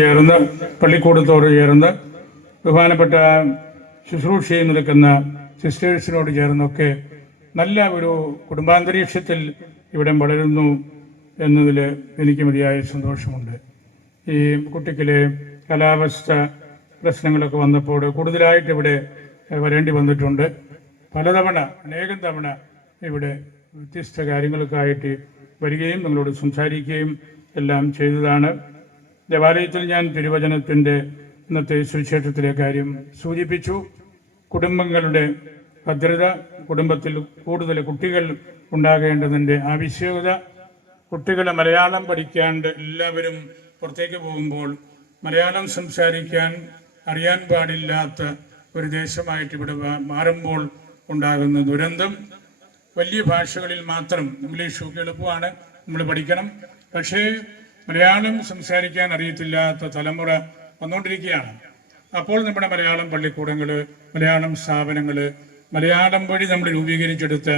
ചേർന്ന് പള്ളിക്കൂടത്തോട് ചേർന്ന് ബഹുമാനപ്പെട്ട ശുശ്രൂഷയിൽ നിൽക്കുന്ന സിസ്റ്റേഴ്സിനോട് ചേർന്നൊക്കെ നല്ല ഒരു കുടുംബാന്തരീക്ഷത്തിൽ ഇവിടെ വളരുന്നു എന്നതിൽ എനിക്ക് മതിയായ സന്തോഷമുണ്ട്. ഈ കുട്ടിക്കിലെ കാലാവസ്ഥ പ്രശ്നങ്ങളൊക്കെ വന്നപ്പോൾ കൂടുതലായിട്ട് ഇവിടെ വരേണ്ടി വന്നിട്ടുണ്ട്. പലതവണ അനേകം തവണ ഇവിടെ വ്യത്യസ്ത കാര്യങ്ങൾക്കായിട്ട് വരികയും നിങ്ങളോട് സംസാരിക്കുകയും എല്ലാം ചെയ്തതാണ്. ദേവാലയത്തിൽ ഞാൻ തിരുവചനത്തിന്റെ ഇന്നത്തെ സുവിശേഷത്തിലെ കാര്യം സൂചിപ്പിച്ചു. കുടുംബങ്ങളുടെ ഭദ്രത കുടുംബത്തിൽ കൂടുതൽ കുട്ടികൾ ഉണ്ടാകേണ്ടതിന്റെ ആവശ്യകത കുട്ടികളെ മലയാളം പഠിക്കാണ്ട് എല്ലാവരും പുറത്തേക്ക് പോകുമ്പോൾ മലയാളം സംസാരിക്കാൻ അറിയാൻ പാടില്ലാത്ത ഒരു ദേശമായിട്ട് ഇവിടെ മാറുമ്പോൾ ഉണ്ടാകുന്ന ദുരന്തം. വലിയ ഭാഷകളിൽ മാത്രം ഇംഗ്ലീഷ് എളുപ്പമാണ്. നമ്മൾ പഠിക്കണം. പക്ഷേ മലയാളം സംസാരിക്കാൻ അറിയത്തില്ലാത്ത തലമുറ വന്നുകൊണ്ടിരിക്കുകയാണ് അപ്പോൾ നമ്മുടെ മലയാളം പള്ളിക്കൂടങ്ങൾ മലയാളം സ്ഥാപനങ്ങൾ മലയാളം വഴി നമ്മൾ രൂപീകരിച്ചെടുത്ത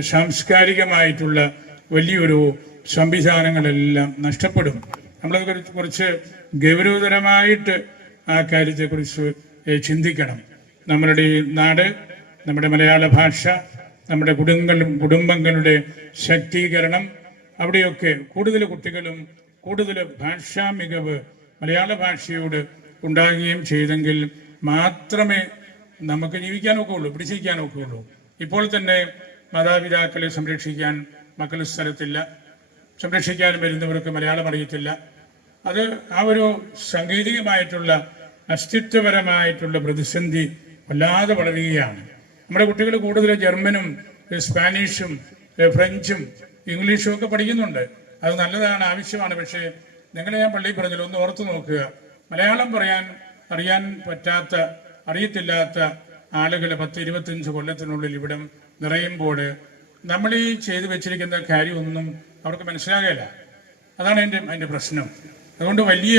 സാംസ്കാരികമായിട്ടുള്ള വലിയൊരു സംവിധാനങ്ങളെല്ലാം നഷ്ടപ്പെടും. നമ്മളത് കുറിച്ച് ഗൗരവതരമായിട്ട് ആ കാര്യത്തെക്കുറിച്ച് ചിന്തിക്കണം. നമ്മളുടെ നാട് നമ്മുടെ മലയാള ഭാഷ നമ്മുടെ കുടുംബങ്ങൾ കുടുംബങ്ങളുടെ ശക്തീകരണം അവിടെയൊക്കെ കൂടുതൽ കുട്ടികളും കൂടുതൽ ഭാഷാ മികവ് മലയാള ഭാഷയോട് ഉണ്ടാകുകയും ചെയ്തെങ്കിൽ മാത്രമേ നമുക്ക് ജീവിക്കാനൊക്കെ ഉള്ളൂ പിടിച്ചിരിക്കാനൊക്കെ ഉള്ളൂ. ഇപ്പോൾ തന്നെ മാതാപിതാക്കളെ സംരക്ഷിക്കാൻ മക്കൾ സ്ഥലത്തില്ല. സംരക്ഷിക്കാൻ വരുന്നവർക്ക് മലയാളം അറിയത്തില്ല. അത് ആ ഒരു സാങ്കേതികമായിട്ടുള്ള അസ്തിത്വപരമായിട്ടുള്ള പ്രതിസന്ധി വല്ലാതെ വളരുകയാണ്. നമ്മുടെ കുട്ടികൾ കൂടുതൽ ജർമ്മനും സ്പാനിഷും ഫ്രഞ്ചും ഇംഗ്ലീഷും ഒക്കെ പഠിക്കുന്നുണ്ട്. അത് നല്ലതാണ് ആവശ്യമാണ്. പക്ഷേ നിങ്ങളെ ഞാൻ പള്ളിയിൽ പറഞ്ഞല്ലോ ഒന്ന് ഓർത്തു നോക്കുക. മലയാളം പറയാൻ അറിയാൻ പറ്റാത്ത അറിയത്തില്ലാത്ത ആളുകൾ പത്ത് ഇരുപത്തിയഞ്ച് കൊല്ലത്തിനുള്ളിൽ ഇവിടെ നിറയുമ്പോൾ നമ്മൾ ഈ ചെയ്തു വെച്ചിരിക്കുന്ന കാര്യമൊന്നും അവർക്ക് മനസ്സിലാകില്ല അതാണ് എന്റെ അതിന്റെ പ്രശ്നം. അതുകൊണ്ട് വലിയ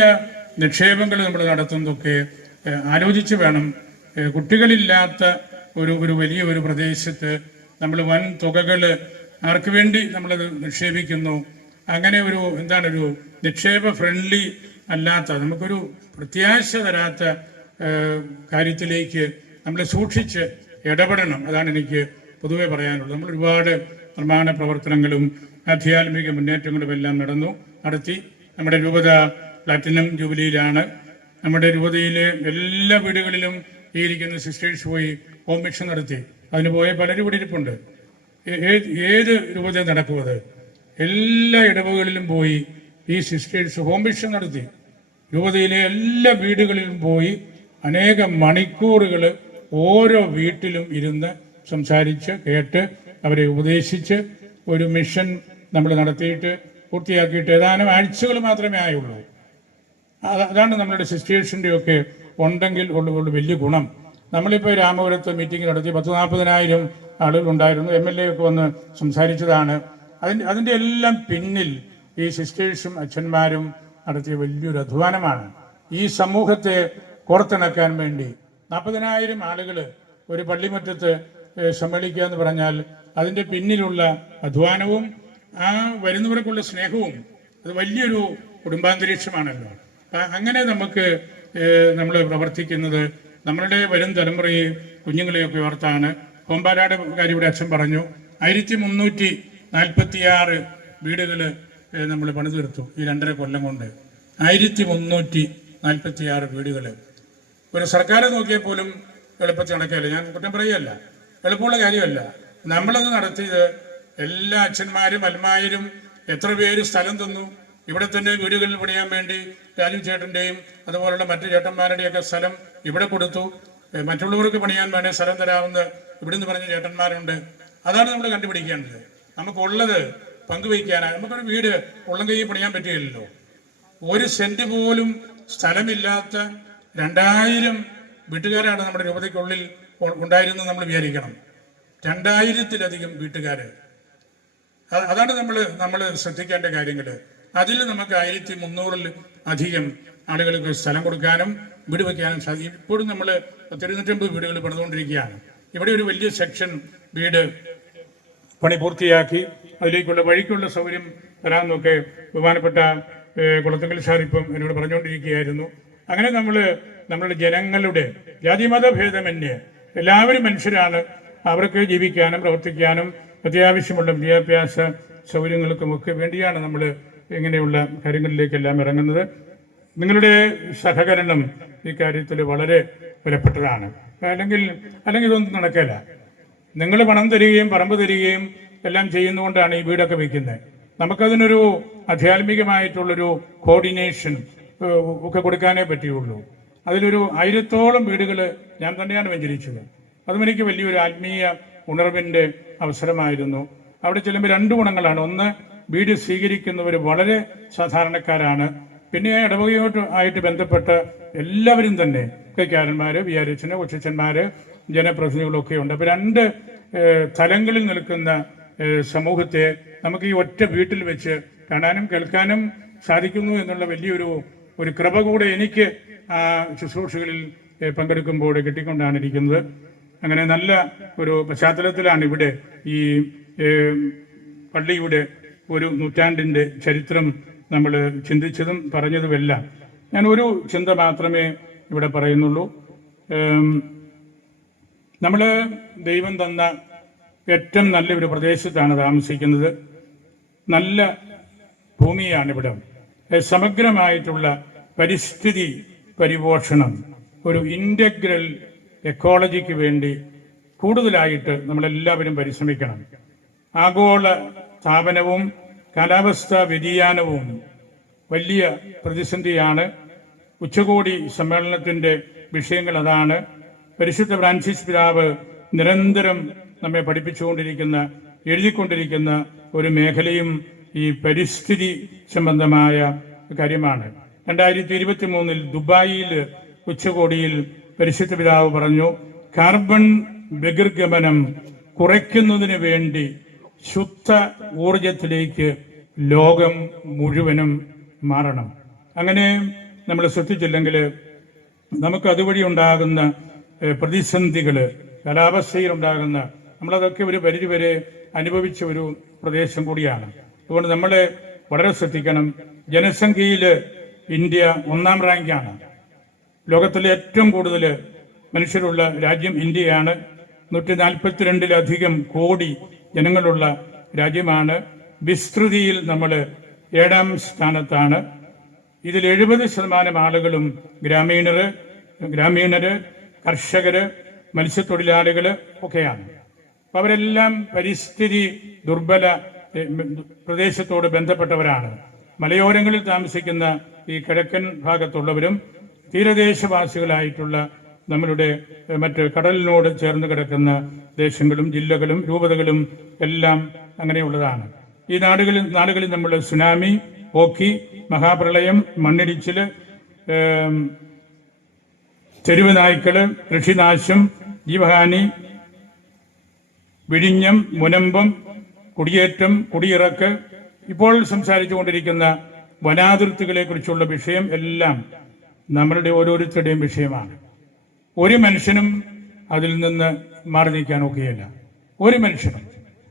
നിക്ഷേപങ്ങൾ നമ്മൾ നടത്തുന്നതൊക്കെ ആലോചിച്ച് വേണം. കുട്ടികളില്ലാത്ത ഒരു ഒരു വലിയ ഒരു പ്രദേശത്ത് നമ്മൾ വൻ തുകകൾ ആർക്ക് വേണ്ടി നമ്മളത് നിക്ഷേപിക്കുന്നു? അങ്ങനെ ഒരു എന്താണ് ഒരു നിക്ഷേപ ഫ്രണ്ട്ലി അല്ലാത്ത നമുക്കൊരു പ്രത്യാശ തരാത്ത കാര്യത്തിലേക്ക് നമ്മൾ സൂക്ഷിച്ച് ഇടപെടണം അതാണ് എനിക്ക് പൊതുവെ പറയാനുള്ളത്. നമ്മൾ ഒരുപാട് നിർമ്മാണ പ്രവർത്തനങ്ങളും ആധ്യാത്മിക മുന്നേറ്റങ്ങളും എല്ലാം നടന്നു നടത്തി. നമ്മുടെ രൂപത പ്ലാറ്റിനം ജൂബിലിയിലാണ്. നമ്മുടെ രൂപതയിലെ എല്ലാ വീടുകളിലും ഇരിക്കുന്ന സിസ്റ്റേഴ്സ് പോയി ഹോം മിഷൻ നടത്തി. അതിന് പോയ പലരും ഇവിടെ ഇരിപ്പുണ്ട്. ഏത് ഏത് രൂപത നടക്കുമത് എല്ലാ ഇടവകളിലും പോയി ഈ സിസ്റ്റേഴ്സ് ഹോം മിഷൻ നടത്തി. രൂപതയിലെ എല്ലാ വീടുകളിലും പോയി അനേകം മണിക്കൂറുകൾ ഓരോ വീട്ടിലും ഇരുന്ന് സംസാരിച്ച് കേട്ട് അവരെ ഉപദേശിച്ച് ഒരു മിഷൻ നമ്മൾ നടത്തിയിട്ട് പൂർത്തിയാക്കിയിട്ട് ഏതാനും ആഴ്ചകൾ മാത്രമേ ആയുള്ളൂ. അത് അതാണ് നമ്മളുടെ സിസ്റ്റേഴ്സിന്റെ ഒക്കെ ഉണ്ടെങ്കിൽ ഉള്ള വലിയ ഗുണം. നമ്മളിപ്പോൾ രാമപുരത്ത് മീറ്റിംഗ് നടത്തി പത്ത് നാൽപ്പതിനായിരം ആളുകൾ ഉണ്ടായിരുന്നു. എം എൽ എ ഒക്കെ വന്ന് സംസാരിച്ചതാണ്. അതിന്റെ അതിന്റെ എല്ലാം പിന്നിൽ ഈ സിസ്റ്റേഴ്സും അച്ഛന്മാരും നടത്തിയ വലിയൊരു അധ്വാനമാണ്. ഈ സമൂഹത്തെ കോർത്തിണക്കാൻ വേണ്ടി നാൽപ്പതിനായിരം ആളുകൾ ഒരു പള്ളിമുറ്റത്ത് സമ്മേളിക്കുക എന്ന് പറഞ്ഞാൽ അതിന്റെ പിന്നിലുള്ള അധ്വാനവും ആ വരുന്നവർക്കുള്ള സ്നേഹവും അത് വലിയൊരു കുടുംബാന്തരീക്ഷമാണല്ലോ. അങ്ങനെ നമുക്ക് നമ്മൾ പ്രവർത്തിക്കുന്നത് നമ്മളുടെ വരും തലമുറയെ കുഞ്ഞുങ്ങളെയൊക്കെ ഓർത്താണ്. ഹോമ്പാലയുടെ കാര്യം ഇവിടെ അച്ഛൻ പറഞ്ഞു ആയിരത്തി മുന്നൂറ്റി നാൽപ്പത്തിയാറ് വീടുകൾ നമ്മൾ പണിതീർത്തു ഈ രണ്ടര കൊല്ലം കൊണ്ട്. ആയിരത്തി മുന്നൂറ്റി നാൽപ്പത്തിയാറ് വീടുകൾ ഒരു സർക്കാർ നോക്കിയാൽ പോലും എളുപ്പത്തിൽ നടക്കുകയല്ല. ഞാൻ കുറ്റം പറയുകയല്ല. എളുപ്പമുള്ള കാര്യമല്ല. നമ്മളത് നടത്തിയത് എല്ലാ അച്ഛന്മാരും അൽമാരും എത്ര പേര് സ്ഥലം തന്നു. ഇവിടെ തന്നെ വീടുകളിൽ പണിയാൻ വേണ്ടി രാജു ചേട്ടന്റെയും അതുപോലുള്ള മറ്റു ചേട്ടന്മാരുടെയൊക്കെ സ്ഥലം ഇവിടെ കൊടുത്തു. മറ്റുള്ളവർക്ക് പണിയാൻ വേണ്ടി സ്ഥലം തരാമെന്ന് ഇവിടുന്ന് പറഞ്ഞ ചേട്ടന്മാരുണ്ട്. അതാണ് നമ്മൾ കണ്ടുപിടിക്കേണ്ടത്. നമുക്കുള്ളത് പങ്കുവയ്ക്കാനാണ് നമുക്കൊരു വീട് ഉള്ളം കൈ പണിയാൻ പറ്റുകയില്ലല്ലോ ഒരു സെന്റ് പോലും സ്ഥലമില്ലാത്ത രണ്ടായിരം വീട്ടുകാരാണ് നമ്മുടെ രൂപതയ്ക്കുള്ളിൽ ഉണ്ടായിരുന്നത് നമ്മൾ വിചാരിക്കണം. രണ്ടായിരത്തിലധികം വീട്ടുകാര്. അ- അതാണ് നമ്മൾ നമ്മൾ ശ്രദ്ധിക്കേണ്ട കാര്യങ്ങൾ അതിൽ നമുക്ക് ആയിരത്തി മുന്നൂറിൽ അധികം ആളുകൾക്ക് സ്ഥലം കൊടുക്കാനും വീട് വയ്ക്കാനും സാധിക്കും ഇപ്പോഴും നമ്മൾ പത്തിരുന്നൂറ്റമ്പത് വീടുകൾ പണിതുകൊണ്ടിരിക്കുകയാണ്. ഇവിടെ ഒരു വലിയ സെക്ഷൻ വീട് പണി പൂർത്തിയാക്കി അതിലേക്കുള്ള വഴിക്കുള്ള സൗകര്യം തരാമെന്നൊക്കെ ബഹുമാനപ്പെട്ട കുളത്തുങ്കൽ സാർ ഇപ്പം എന്നോട് പറഞ്ഞുകൊണ്ടിരിക്കുകയായിരുന്നു. അങ്ങനെ നമ്മൾ നമ്മുടെ ജനങ്ങളുടെ ജാതിമത ഭേദമന്യേ എല്ലാവരും മനുഷ്യരാണ്. അവർക്ക് ജീവിക്കാനും പ്രവർത്തിക്കാനും അത്യാവശ്യമുള്ള വിദ്യാഭ്യാസ സൗകര്യങ്ങൾക്കുമൊക്കെ വേണ്ടിയാണ് നമ്മൾ ഇങ്ങനെയുള്ള കാര്യങ്ങളിലേക്കെല്ലാം ഇറങ്ങുന്നത്. നിങ്ങളുടെ സഹകരണം ഈ കാര്യത്തിൽ വളരെ വിലപ്പെട്ടതാണ്. അല്ലെങ്കിൽ അല്ലെങ്കിൽ ഇതൊന്നും നടക്കില്ല. നിങ്ങൾ പണം തരികയും പറമ്പ് തരികയും എല്ലാം ചെയ്യുന്നുകൊണ്ടാണ് ഈ വീടൊക്കെ വെക്കുന്നത് നമുക്കതിനൊരു ആധ്യാത്മികമായിട്ടുള്ളൊരു കോർഡിനേഷൻ ഒക്കെ കൊടുക്കാനേ പറ്റിയുള്ളൂ. അതിലൊരു ആയിരത്തോളം വീടുകൾ ഞാൻ തന്നെയാണ് വെഞ്ചരിച്ചത്. അതും എനിക്ക് വലിയൊരു ആത്മീയ ഉണർവിന്റെ അവസരമായിരുന്നു. അവിടെ ചെല്ലുമ്പോൾ രണ്ട് ഗുണങ്ങളാണ്. ഒന്ന് വീട് സ്വീകരിക്കുന്നവർ വളരെ സാധാരണക്കാരാണ്. പിന്നെ ആ ഇടവകയോട്ട് ആയിട്ട് ബന്ധപ്പെട്ട എല്ലാവരും തന്നെ കൈക്കാരന്മാർ വിചാരിച്ചന് കൊച്ചന്മാർ ജനപ്രതിനിധികളൊക്കെ ഉണ്ട് അപ്പോൾ രണ്ട് തലങ്ങളിൽ നിൽക്കുന്ന സമൂഹത്തെ നമുക്ക് ഈ ഒറ്റ വീട്ടിൽ വെച്ച് കാണാനും കേൾക്കാനും സാധിക്കുന്നു എന്നുള്ള വലിയൊരു ഒരു കൃപ കൂടെ എനിക്ക് ആ ശുശ്രൂഷകളിൽ പങ്കെടുക്കുമ്പോൾ കിട്ടിക്കൊണ്ടാണ് ഇരിക്കുന്നത്. അങ്ങനെ നല്ല ഒരു പശ്ചാത്തലത്തിലാണ് ഇവിടെ ഈ പള്ളിയുടെ ഒരു നൂറ്റാണ്ടിന്റെ ചരിത്രം നമ്മൾ ചിന്തിച്ചതും പറഞ്ഞതുമെല്ലാം. ഞാൻ ഒരു ചിന്ത മാത്രമേ ഇവിടെ പറയുന്നുള്ളൂ. നമ്മൾ ദൈവം തന്ന ഏറ്റവും നല്ല ഒരു പ്രദേശത്താണ് താമസിക്കുന്നത്. നല്ല ഭൂമിയാണ് ഇവിടെ. സമഗ്രമായിട്ടുള്ള പരിസ്ഥിതി പരിപോഷണം ഒരു ഇന്റഗ്രൽ എക്കോളജിക്ക് വേണ്ടി കൂടുതലായിട്ട് നമ്മളെല്ലാവരും പരിശ്രമിക്കണം. ആഗോള താപനവും കാലാവസ്ഥാ വ്യതിയാനവും വലിയ പ്രതിസന്ധിയാണ്. ഉച്ചകോടി സമ്മേളനത്തിന്റെ വിഷയങ്ങൾ അതാണ്. പരിശുദ്ധ ഫ്രാൻസിസ് പിതാവ് നിരന്തരം നമ്മെ പഠിപ്പിച്ചുകൊണ്ടിരിക്കുന്ന എഴുതിക്കൊണ്ടിരിക്കുന്ന ഒരു മേഖലയും ഈ പരിസ്ഥിതി സംബന്ധമായ കാര്യമാണ്. രണ്ടായിരത്തി ഇരുപത്തി മൂന്നിൽ ദുബായിൽ ഉച്ചകോടിയിൽ പരിശുദ്ധ പിതാവ് പറഞ്ഞു കാർബൺ ബഹിർഗമനം കുറയ്ക്കുന്നതിന് വേണ്ടി ശുദ്ധ ഊർജത്തിലേക്ക് ലോകം മുഴുവനും മാറണം. അങ്ങനെ നമ്മൾ ശ്രദ്ധിച്ചില്ലെങ്കിൽ നമുക്ക് അതുവഴി ഉണ്ടാകുന്ന കാലാവസ്ഥയിൽ ഉണ്ടാകുന്ന നമ്മളതൊക്കെ ഒരു പരിധിവരെ അനുഭവിച്ച ഒരു പ്രദേശം കൂടിയാണ്. അതുകൊണ്ട് നമ്മൾ വളരെ ശ്രദ്ധിക്കണം. ജനസംഖ്യയിൽ ഇന്ത്യ ഒന്നാം റാങ്കാണ്. ലോകത്തിലെ ഏറ്റവും കൂടുതൽ മനുഷ്യരുള്ള രാജ്യം ഇന്ത്യയാണ്. നൂറ്റി നാൽപ്പത്തിരണ്ടിലധികം കോടി ജനങ്ങളുള്ള രാജ്യമാണ്. വിസ്തൃതിയിൽ നമ്മൾ ഏഴാം സ്ഥാനത്താണ്. ഇതിൽ എഴുപത് ശതമാനം ആളുകളും ഗ്രാമീണർ ഗ്രാമീണര് കർഷകര് മത്സ്യത്തൊഴിലാളികൾ ഒക്കെയാണ്. അപ്പം അവരെല്ലാം പരിസ്ഥിതി ദുർബല പ്രദേശത്തോട് ബന്ധപ്പെട്ടവരാണ്. മലയോരങ്ങളിൽ താമസിക്കുന്ന ഈ കിഴക്കൻ ഭാഗത്തുള്ളവരും തീരദേശവാസികളായിട്ടുള്ള നമ്മളുടെ മറ്റ് കടലിനോട് ചേർന്ന് കിടക്കുന്ന ദേശങ്ങളും ജില്ലകളും രൂപതകളും എല്ലാം അങ്ങനെയുള്ളതാണ്. ഈ നാടുകളിൽ നാടുകളിൽ നമ്മൾ സുനാമി ഓക്കി മഹാപ്രളയം മണ്ണിടിച്ചിൽ ഏം, തെരുവ് നായ്ക്കൾ കൃഷിനാശം ജീവഹാനി വിഴിഞ്ഞം മുനമ്പം കുടിയേറ്റം കുടിയിറക്ക് ഇപ്പോൾ സംസാരിച്ചുകൊണ്ടിരിക്കുന്ന വനാതിർത്തികളെ കുറിച്ചുള്ള വിഷയം എല്ലാം നമ്മളുടെ ഓരോരുത്തരുടെയും വിഷയമാണ്. ഒരു മനുഷ്യനും അതിൽ നിന്ന് മാറി നിൽക്കാൻ ഒക്കെയല്ല. ഒരു മനുഷ്യനും.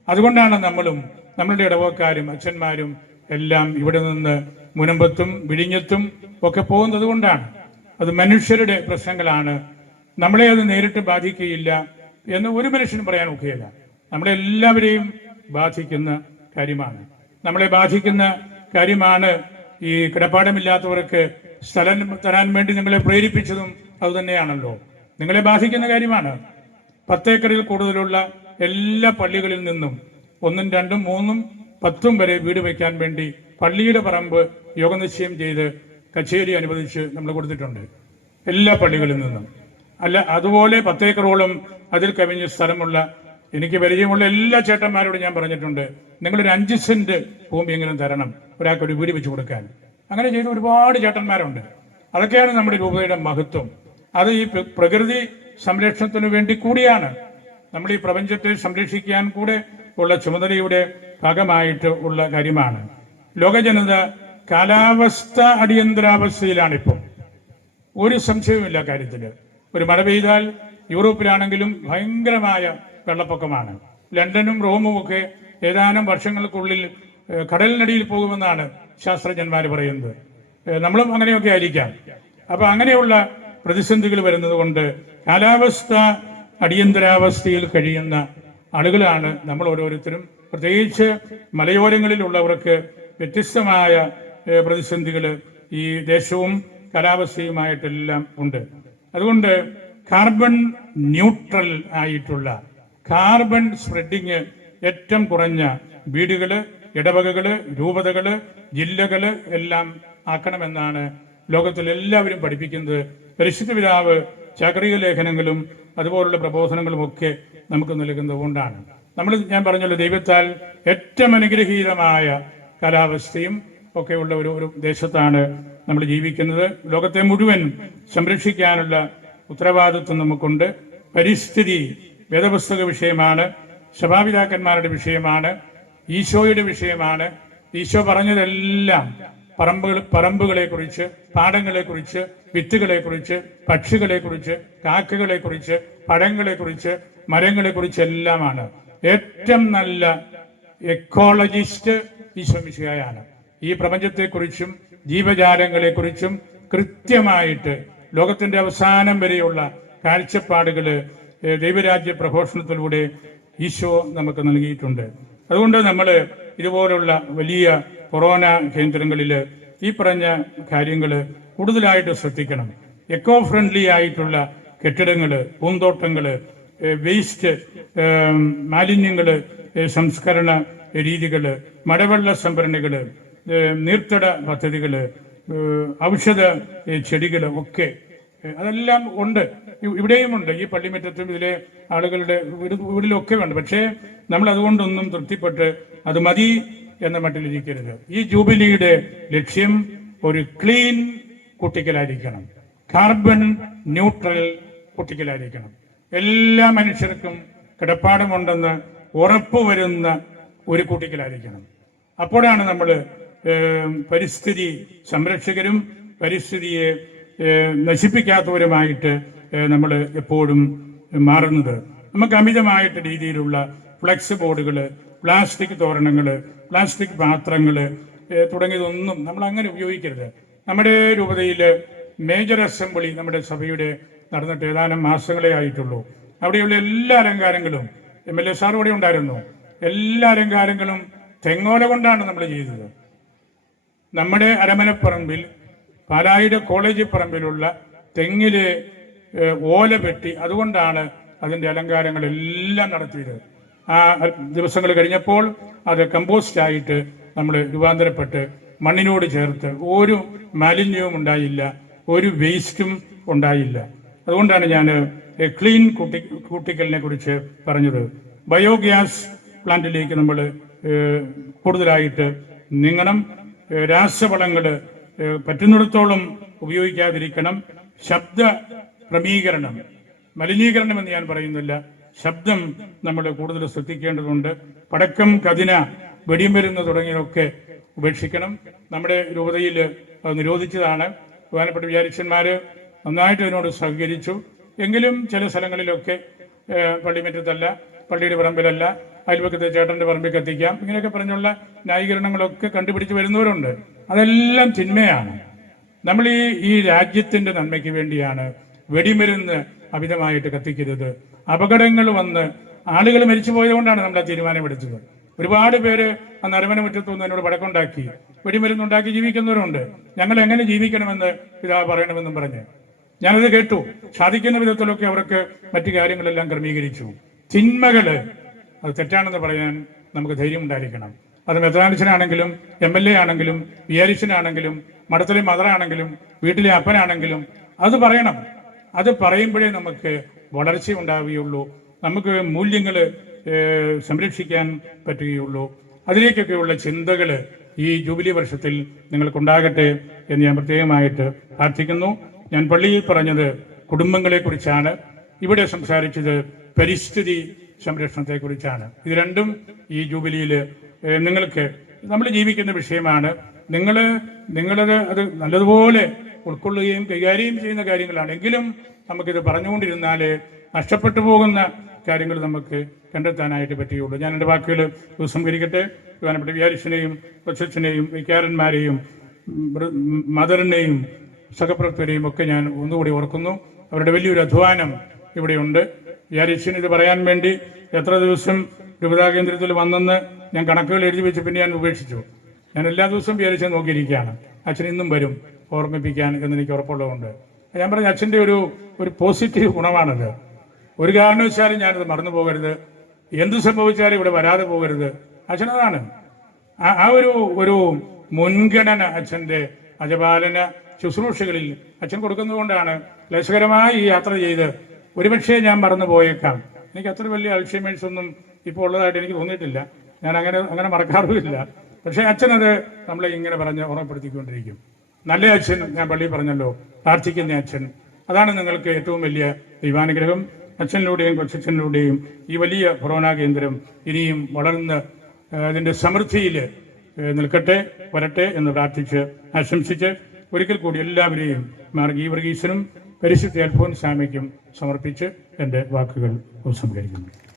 അതുകൊണ്ടാണ് നമ്മളും നമ്മളുടെ ഇടവക്കാരും അച്ഛന്മാരും എല്ലാം ഇവിടെ നിന്ന് മുനമ്പത്തും വിഴിഞ്ഞത്തും ഒക്കെ പോകുന്നത് കൊണ്ടാണ്. അത് മനുഷ്യരുടെ പ്രശ്നങ്ങളാണ്. നമ്മളെ അത് നേരിട്ട് ബാധിക്കുകയില്ല എന്ന് ഒരു മനുഷ്യനും പറയാൻ ഒക്കെയല്ല നമ്മളെല്ലാവരെയും ബാധിക്കുന്ന കാര്യമാണ്. നമ്മളെ ബാധിക്കുന്ന കാര്യമാണ് ഈ കിടപ്പാടമില്ലാത്തവർക്ക് സ്ഥലം തരാൻ വേണ്ടി നിങ്ങളെ പ്രേരിപ്പിച്ചതും അതുതന്നെയാണല്ലോ. നിങ്ങളെ ബാധിക്കുന്ന കാര്യമാണ്. പത്തേക്കറിൽ കൂടുതലുള്ള എല്ലാ പള്ളികളിൽ നിന്നും ഒന്നും രണ്ടും മൂന്നും പത്തും വരെ വീട് വയ്ക്കാൻ വേണ്ടി പള്ളിയുടെ പറമ്പ് യോഗനിശ്ചയം ചെയ്ത് കച്ചേരി അനുവദിച്ച് നമ്മൾ കൊടുത്തിട്ടുണ്ട്. എല്ലാ പള്ളികളിൽ നിന്നും. അല്ല അതുപോലെ പത്തേക്കറോളം അതിൽ കവിഞ്ഞ സ്ഥലമുള്ള എനിക്ക് പരിചയമുള്ള എല്ലാ ചേട്ടന്മാരോടും ഞാൻ പറഞ്ഞിട്ടുണ്ട് നിങ്ങളൊരു അഞ്ച് സെന്റ് ഭൂമിയെങ്കിലും തരണം ഒരാൾക്ക് ഒരു വീട് വെച്ച് കൊടുക്കാൻ. അങ്ങനെ ചെയ്ത ഒരുപാട് ചേട്ടന്മാരുണ്ട്. അതൊക്കെയാണ് നമ്മുടെ രൂപയുടെ മഹത്വം. അത് ഈ പ്രകൃതി സംരക്ഷണത്തിനു വേണ്ടി കൂടിയാണ്. നമ്മൾ ഈ പ്രപഞ്ചത്തെ സംരക്ഷിക്കാൻ കൂടെ ഉള്ള ചുമതലയുടെ ഭാഗമായിട്ട് ഉള്ള കാര്യമാണ്. ലോക ജനത കാലാവസ്ഥ അടിയന്തരാവസ്ഥയിലാണിപ്പോൾ ഒരു സംശയവുമില്ല കാര്യത്തിൽ ഒരു മഴ പെയ്താൽ യൂറോപ്പിലാണെങ്കിലും ഭയങ്കരമായ വെള്ളപ്പൊക്കമാണ്. ലണ്ടനും റോമും ഒക്കെ ഏതാനും വർഷങ്ങൾക്കുള്ളിൽ കടലിനടിയിൽ പോകുമെന്നാണ് ശാസ്ത്രജ്ഞന്മാർ പറയുന്നത്. നമ്മളും അങ്ങനെയൊക്കെ ആയിരിക്കാം. അപ്പൊ അങ്ങനെയുള്ള പ്രതിസന്ധികൾ വരുന്നത് കൊണ്ട് കാലാവസ്ഥ അടിയന്തരാവസ്ഥയിൽ കഴിയുന്ന ആളുകളാണ് നമ്മൾ ഓരോരുത്തരും. പ്രത്യേകിച്ച് മലയോരങ്ങളിലുള്ളവർക്ക് വ്യത്യസ്തമായ പ്രതിസന്ധികൾ ഈ ദേശവും കാലാവസ്ഥയുമായിട്ടെല്ലാം ഉണ്ട്. അതുകൊണ്ട് കാർബൺ ന്യൂട്രൽ ആയിട്ടുള്ള കാർബൺ സ്പ്രെഡിങ് ഏറ്റവും കുറഞ്ഞ വീടുകൾ ഇടവകകൾ രൂപതകൾ ജില്ലകൾ എല്ലാം ആക്കണമെന്നാണ് ലോകത്തിൽ എല്ലാവരും പഠിപ്പിക്കുന്നത്. പരിശുദ്ധ പിതാവ് ചക്രീയ ലേഖനങ്ങളും അതുപോലുള്ള പ്രബോധനങ്ങളും ഒക്കെ നമുക്ക് നൽകുന്നത് കൊണ്ടാണ് നമ്മൾ ഞാൻ പറഞ്ഞല്ലോ ദൈവത്താൽ ഏറ്റവും അനുഗ്രഹീതമായ കാലാവസ്ഥയും ഒക്കെയുള്ള ഒരു ഒരു ദേശത്താണ് നമ്മൾ ജീവിക്കുന്നത്. ലോകത്തെ മുഴുവൻ സംരക്ഷിക്കാനുള്ള ഉത്തരവാദിത്വം നമുക്കുണ്ട്. പരിസ്ഥിതി വേദപുസ്തക വിഷയമാണ് സഭാപിതാക്കന്മാരുടെ വിഷയമാണ് ഈശോയുടെ വിഷയമാണ്. ഈശോ പറഞ്ഞതെല്ലാം പറമ്പുകൾ പറമ്പുകളെ കുറിച്ച് പാടങ്ങളെ കുറിച്ച് വിത്തുകളെ കുറിച്ച് മരങ്ങളെ കുറിച്ച് എല്ലാമാണ്. ഏറ്റവും നല്ല എക്കോളജിസ്റ്റ് ഈശോ മിശിഹായാണ്. ഈ പ്രപഞ്ചത്തെക്കുറിച്ചും ജീവജാലങ്ങളെക്കുറിച്ചും കൃത്യമായിട്ട് ലോകത്തിന്റെ അവസാനം വരെയുള്ള കാഴ്ചപ്പാടുകൾ ദൈവരാജ്യ പ്രഘോഷണത്തിലൂടെ ഈശോ നമുക്ക് നൽകിയിട്ടുണ്ട്. അതുകൊണ്ട് നമ്മൾ ഇതുപോലുള്ള വലിയ കൊറോണ കേന്ദ്രങ്ങളിൽ ഈ പറഞ്ഞ കാര്യങ്ങൾ കൂടുതലായിട്ട് ശ്രദ്ധിക്കണം. എക്കോ ഫ്രണ്ട്ലി ആയിട്ടുള്ള കെട്ടിടങ്ങൾ പൂന്തോട്ടങ്ങൾ വേസ്റ്റ് മാലിന്യങ്ങൾ സംസ്കരണ രീതികൾ മഴവെള്ള സംഭരണികൾ നീർത്തട പദ്ധതികൾ ഔഷധ ചെടികൾ ഒക്കെ. അതെല്ലാം ഉണ്ട്. ഇവിടെയുമുണ്ട് ഈ പള്ളിമുറ്റത്തും ഇതിലെ ആളുകളുടെ വീട് വീടിലൊക്കെ ഉണ്ട്. പക്ഷേ നമ്മൾ അതുകൊണ്ടൊന്നും തൃപ്തിപ്പെട്ട് അത് മതി എന്ന മട്ടിലിരിക്കരുത്. ഈ ജൂബിലിയുടെ ലക്ഷ്യം ഒരു ക്ലീൻ കുട്ടിക്കലായിരിക്കണം. കാർബൺ ന്യൂട്രൽ കുട്ടിക്കലായിരിക്കണം. എല്ലാ മനുഷ്യർക്കും കിടപ്പാടമുണ്ടെന്ന് ഉറപ്പുവരുന്ന ഒരു കുട്ടിക്കലായിരിക്കണം. അപ്പോഴാണ് നമ്മൾ പരിസ്ഥിതി സംരക്ഷകരും പരിസ്ഥിതിയെ നശിപ്പിക്കാത്തവരുമായിട്ട് നമ്മൾ എപ്പോഴും മാറുന്നത്. നമുക്ക് അമിതമായിട്ട് രീതിയിലുള്ള ഫ്ലെക്സ് ബോർഡുകൾ പ്ലാസ്റ്റിക് തോരണങ്ങൾ പ്ലാസ്റ്റിക് പാത്രങ്ങൾ തുടങ്ങിയതൊന്നും നമ്മൾ അങ്ങനെ ഉപയോഗിക്കരുത്. നമ്മുടെ രൂപതയിൽ മേജർ അസംബ്ലി നമ്മുടെ സഭയുടെ നടന്നിട്ട് ഏതാനും മാസങ്ങളെ ആയിട്ടുള്ളൂ. അവിടെയുള്ള എല്ലാ അലങ്കാരങ്ങളും എം എൽ എ സാർ ഇവിടെ ഉണ്ടായിരുന്നു. എല്ലാ അലങ്കാരങ്ങളും തെങ്ങോല കൊണ്ടാണ് നമ്മൾ ചെയ്തത്. നമ്മുടെ അരമനപ്പറമ്പിൽ പാലായുടെ കോളേജ് പറമ്പിലുള്ള തെങ്ങിൽ ഓല വെട്ടി അതുകൊണ്ടാണ് അതിന്റെ അലങ്കാരങ്ങളെല്ലാം നടത്തിയത്. ആ ദിവസങ്ങൾ കഴിഞ്ഞപ്പോൾ അത് കമ്പോസ്റ്റ് ആയിട്ട് നമ്മൾ രൂപാന്തരപ്പെട്ട് മണ്ണിനോട് ചേർത്ത് ഒരു മാലിന്യവും ഉണ്ടായില്ല ഒരു വേസ്റ്റും ഉണ്ടായില്ല. അതുകൊണ്ടാണ് ഞാൻ ക്ലീൻ കൂട്ടി കൂട്ടിക്കലിനെ കുറിച്ച് പറഞ്ഞത്. ബയോഗ്യാസ് പ്ലാന്റിലേക്ക് നമ്മൾ കൂടുതലായിട്ട് നീങ്ങണം. രാസവളങ്ങൾ പറ്റുന്നിടത്തോളം ഉപയോഗിക്കാതിരിക്കണം. ശബ്ദ ക്രമീകരണം. മലിനീകരണം എന്ന് ഞാൻ പറയുന്നില്ല. ശബ്ദം നമ്മൾ കൂടുതൽ ശ്രദ്ധിക്കേണ്ടതുണ്ട്. പടക്കം കതിന വെടിമരുന്ന് തുടങ്ങിയതൊക്കെ ഉപേക്ഷിക്കണം. നമ്മുടെ രൂപതയിൽ അത് നിരോധിച്ചതാണ്. പ്രധാനപ്പെട്ട വിചാരിച്ചന്മാർ നന്നായിട്ട് അതിനോട് സഹകരിച്ചു. എങ്കിലും ചില സ്ഥലങ്ങളിലൊക്കെ പള്ളിമുറ്റത്തല്ല പള്ളിയുടെ പറമ്പിലല്ല അയൽപക്കത്തെ ചേട്ടന്റെ പറമ്പിൽ എത്തിക്കാം. ഇങ്ങനെയൊക്കെ പറഞ്ഞുള്ള ന്യായീകരണങ്ങളൊക്കെ കണ്ടുപിടിച്ച് വരുന്നവരുണ്ട്. അതെല്ലാം തിന്മയാണ്. നമ്മൾ ഈ ഈ രാജ്യത്തിന്റെ നന്മയ്ക്ക് വേണ്ടിയാണ് വെടിമരുന്ന് അമിതമായിട്ട് കത്തിക്കരുത് അപകടങ്ങൾ വന്ന് ആളുകൾ മരിച്ചു പോയതുകൊണ്ടാണ് നമ്മൾ ആ തീരുമാനമെടുത്തത് ഒരുപാട് പേര് ആ അരമന മുറ്റത്തു നിന്ന് എന്നോട് വടക്കുണ്ടാക്കി വെടിമരുന്നുണ്ടാക്കി ജീവിക്കുന്നവരുണ്ട്. ഞങ്ങൾ എങ്ങനെ ജീവിക്കണമെന്ന് പിതാവ് പറയണമെന്നും പറഞ്ഞ്. ഞാനത് കേട്ടു. സാധിക്കുന്ന വിധത്തിലൊക്കെ അവർക്ക് മറ്റു കാര്യങ്ങളെല്ലാം ക്രമീകരിച്ചു. തിന്മകൾ അത് തെറ്റാണെന്ന് പറയാൻ നമുക്ക് ധൈര്യം ഉണ്ടായിരിക്കണം. അത് മെത്രാനിച്ചനാണെങ്കിലും എം എൽ എ ആണെങ്കിലും വിയാരിച്ചനാണെങ്കിലും മഠത്തിലെ മദറാണെങ്കിലും വീട്ടിലെ അപ്പനാണെങ്കിലും അത് പറയണം. അത് പറയുമ്പോഴേ നമുക്ക് വളർച്ച ഉണ്ടാവുകയുള്ളൂ. നമുക്ക് മൂല്യങ്ങൾ സംരക്ഷിക്കാൻ പറ്റുകയുള്ളൂ. അതിലേക്കൊക്കെയുള്ള ചിന്തകൾ ഈ ജൂബിലി വർഷത്തിൽ നിങ്ങൾക്കുണ്ടാകട്ടെ എന്ന് ഞാൻ പ്രത്യേകമായിട്ട് പ്രാർത്ഥിക്കുന്നു. ഞാൻ പള്ളിയിൽ പറഞ്ഞത് കുടുംബങ്ങളെക്കുറിച്ചാണ്. ഇവിടെ സംസാരിച്ചത് പരിസ്ഥിതി സംരക്ഷണത്തെ കുറിച്ചാണ് ഇത് രണ്ടും ഈ ജൂബിലിയിൽ നിങ്ങൾക്ക് നമ്മൾ ജീവിക്കുന്ന വിഷയമാണ്. നിങ്ങൾ നിങ്ങളത് അത് നല്ലതുപോലെ ഉൾക്കൊള്ളുകയും കൈകാര്യം ചെയ്യുന്ന കാര്യങ്ങളാണ്. എങ്കിലും നമുക്കിത് പറഞ്ഞുകൊണ്ടിരുന്നാൽ നഷ്ടപ്പെട്ടു പോകുന്ന കാര്യങ്ങൾ നമുക്ക് കണ്ടെത്താനായിട്ട് പറ്റുകയുള്ളൂ. ഞാൻ എന്റെ വാക്കുകൾ ഉപസംഹരിക്കട്ടെ പ്രധാനപ്പെട്ട വിഹാരിഷനെയും കൊച്ചച്ഛനെയും വികാരന്മാരെയും മദറിനെയും സഹപ്രവർത്തകരെയും ഒക്കെ ഞാൻ ഒന്നുകൂടി ഓർക്കുന്നു. അവരുടെ വലിയൊരു അധ്വാനം ഇവിടെയുണ്ട്. വിചാരിച്ചൻ ഇത് പറയാൻ വേണ്ടി എത്ര ദിവസം രൂപതാ കേന്ദ്രത്തിൽ വന്നെന്ന് ഞാൻ കണക്കുകൾ എഴുതി വെച്ച് പിന്നെ ഞാൻ ഉപേക്ഷിച്ചു. ഞാൻ എല്ലാ ദിവസവും വിചാരിച്ച് നോക്കിയിരിക്കുകയാണ്. അച്ഛൻ ഇന്നും വരും ഓർമ്മിപ്പിക്കാൻ എന്ന് എനിക്ക് ഉറപ്പുള്ളതുകൊണ്ട്. ഞാൻ പറഞ്ഞ അച്ഛന്റെ ഒരു ഒരു പോസിറ്റീവ് ഗുണമാണത്. ഒരു കാരണവശാലും ഞാനത് മറന്നു പോകരുത്. എന്ത് സംഭവിച്ചാലും ഇവിടെ വരാതെ പോകരുത്. അച്ഛനതാണ് ആ ആ ഒരു ഒരു മുൻഗണന അച്ഛന്റെ അജപാലന ശുശ്രൂഷകളിൽ അച്ഛൻ കൊടുക്കുന്നതുകൊണ്ടാണ് ക്ലേശകരമായി യാത്ര ചെയ്ത് ഒരുപക്ഷെ ഞാൻ മറന്നു പോയേക്കാം എനിക്ക് അത്ര വലിയ അൾഷിമേഴ്സ് ഒന്നും ഇപ്പോൾ ഉള്ളതായിട്ട് എനിക്ക് തോന്നിയിട്ടില്ല. ഞാൻ അങ്ങനെ അങ്ങനെ മറക്കാറുമില്ല. പക്ഷേ അച്ഛനത് നമ്മളെ ഇങ്ങനെ പറഞ്ഞ് ഓർമ്മപ്പെടുത്തിക്കൊണ്ടിരിക്കും. നല്ല അച്ഛൻ ഞാൻ പള്ളിയിൽ പറഞ്ഞല്ലോ. പ്രാർത്ഥിക്കുന്ന അച്ഛൻ. അതാണ് നിങ്ങൾക്ക് ഏറ്റവും വലിയ ദൈവാനുഗ്രഹം. അച്ഛനിലൂടെയും കൊച്ചച്ഛനിലൂടെയും ഈ വലിയ കൊറോണ കേന്ദ്രം ഇനിയും വളർന്ന് അതിന്റെ സമൃദ്ധിയിൽ നിൽക്കട്ടെ വരട്ടെ എന്ന് പ്രാർത്ഥിച്ച് ആശംസിച്ച് ഒരിക്കൽ കൂടി എല്ലാവരെയും മാർഗീ ഗീവർഗീസിനും പരിശുദ്ധ സ്വാമിക്കും സമർപ്പിച്ച് എന്റെ വാക്കുകൾ ഉപസംഹരിക്കുന്നു